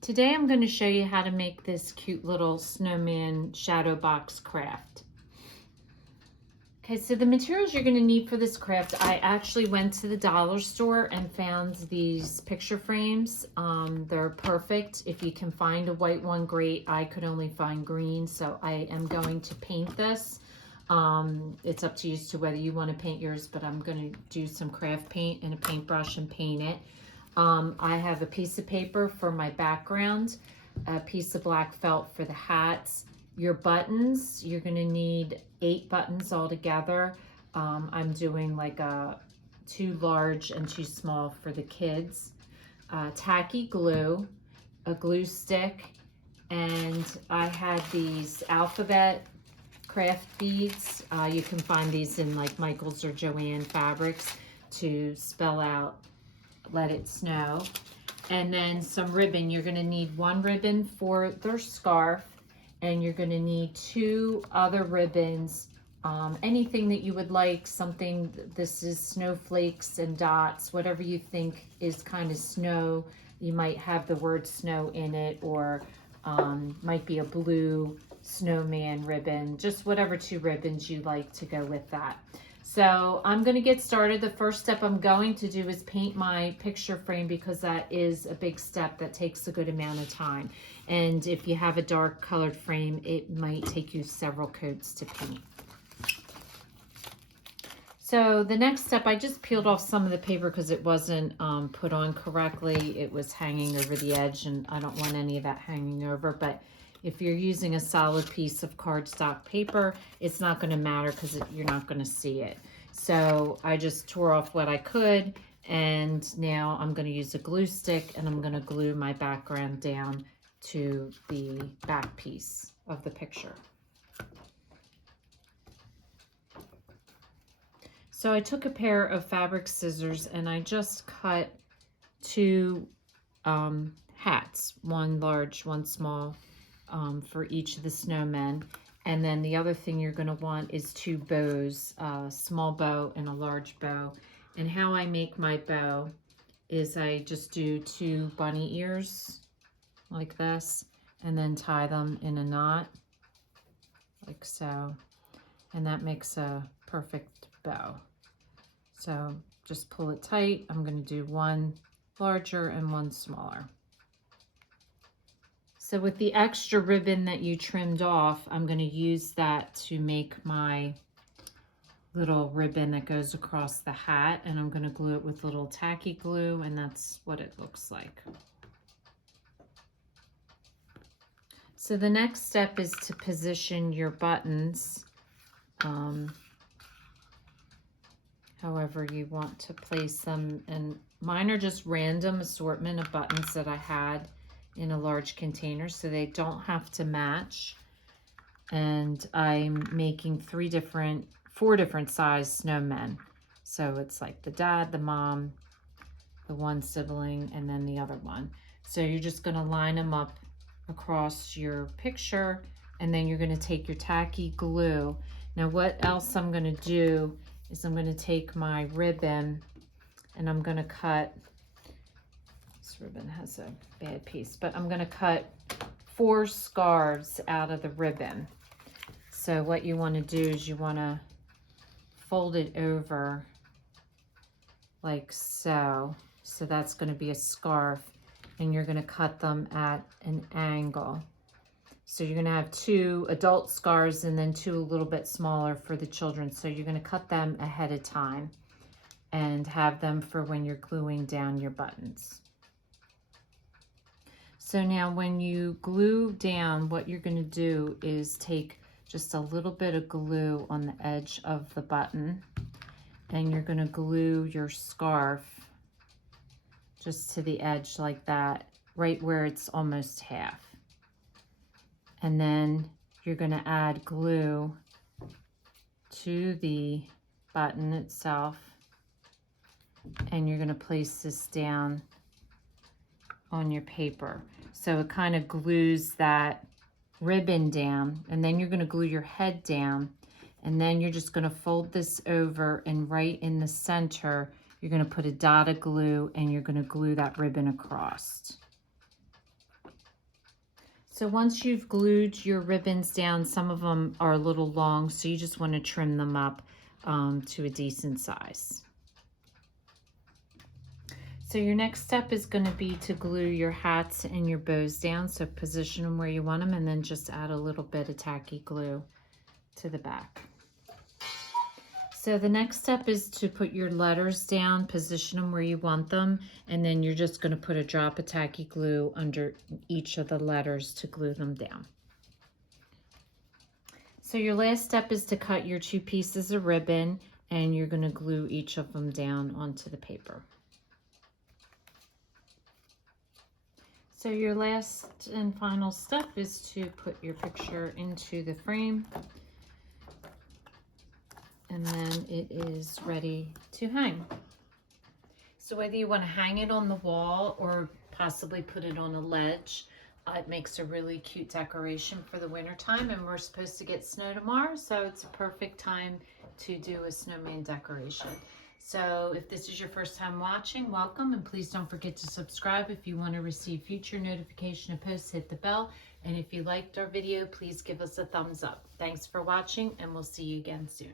Today I'm going to show you how to make this cute little snowman shadow box craft. Okay, so the materials you're going to need for this craft, I actually went to the dollar store and found these picture frames. They're perfect. If you can find a white one, great. I could only find green, so I am going to paint this. It's up to you as to whether you want to paint yours, but I'm going to do some craft paint and a paintbrush and paint it. I have a piece of paper for my background, a piece of black felt for the hats. Your buttons, you're going to need 8 buttons altogether. I'm doing like 2 large and 2 small for the kids. Tacky glue, a glue stick, and I had these alphabet craft beads. You can find these in like Michael's or Joann fabrics to spell out "Let It Snow." And then some ribbon. You're going to need 1 ribbon for their scarf, and you're going to need 2 other ribbons. Anything that you would like, something, this is snowflakes and dots, whatever you think is kind of snow. You might have the word snow in it, or might be a blue snowman ribbon, just whatever 2 ribbons you like to go with that. So I'm going to get started. The first step I'm going to do is paint my picture frame, because that is a big step that takes a good amount of time. And if you have a dark colored frame, it might take you several coats to paint. So the next step, I just peeled off some of the paper because it wasn't put on correctly. It was hanging over the edge, and I don't want any of that hanging over. But if you're using a solid piece of cardstock paper, it's not going to matter because you're not going to see it. So I just tore off what I could, and now I'm going to use a glue stick, and I'm going to glue my background down to the back piece of the picture. So I took a pair of fabric scissors and I just cut 2 hats, 1 large, 1 small, for each of the snowmen. And then the other thing you're going to want is 2 bows, a small bow and a large bow. And how I make my bow is I just do 2 bunny ears like this, and then tie them in a knot like so. And that makes a perfect bow. So just pull it tight. I'm going to do 1 larger and 1 smaller. So with the extra ribbon that you trimmed off, I'm going to use that to make my little ribbon that goes across the hat, and I'm going to glue it with little tacky glue, and that's what it looks like. So the next step is to position your buttons however you want to place them, and mine are just random assortment of buttons that I had in a large container, so they don't have to match. And I'm making 4 different size snowmen. So it's like the dad, the mom, the 1 sibling, and then the other one. So you're just going to line them up across your picture, and then you're going to take your tacky glue. Now what else I'm going to do is I'm going to take my ribbon and I'm going to cut, this ribbon has a bad piece, but I'm going to cut 4 scarves out of the ribbon. So what you want to do is you want to fold it over like so. So that's going to be a scarf, and you're going to cut them at an angle. So you're going to have 2 adult scarves and then 2 a little bit smaller for the children. So you're going to cut them ahead of time and have them for when you're gluing down your buttons. So now when you glue down, what you're going to do is take just a little bit of glue on the edge of the button, and you're going to glue your scarf just to the edge like that, right where it's almost half. And then you're going to add glue to the button itself, and you're going to place this down on your paper. So it kind of glues that ribbon down, and then you're going to glue your head down, and then you're just going to fold this over, and right in the center you're going to put a dot of glue, and you're going to glue that ribbon across. So once you've glued your ribbons down, some of them are a little long, so you just want to trim them up to a decent size. So your next step is going to be to glue your hats and your bows down. So position them where you want them and then just add a little bit of tacky glue to the back. So the next step is to put your letters down, position them where you want them, and then you're just going to put a drop of tacky glue under each of the letters to glue them down. So your last step is to cut your 2 pieces of ribbon, and you're going to glue each of them down onto the paper. So your last and final step is to put your picture into the frame, and then it is ready to hang. So whether you want to hang it on the wall or possibly put it on a ledge, it makes a really cute decoration for the winter time, and we're supposed to get snow tomorrow, so it's a perfect time to do a snowman decoration. So if this is your first time watching, welcome, and please don't forget to subscribe. If you want to receive future notification of posts, hit the bell, and if you liked our video, please give us a thumbs up. Thanks for watching, and we'll see you again soon.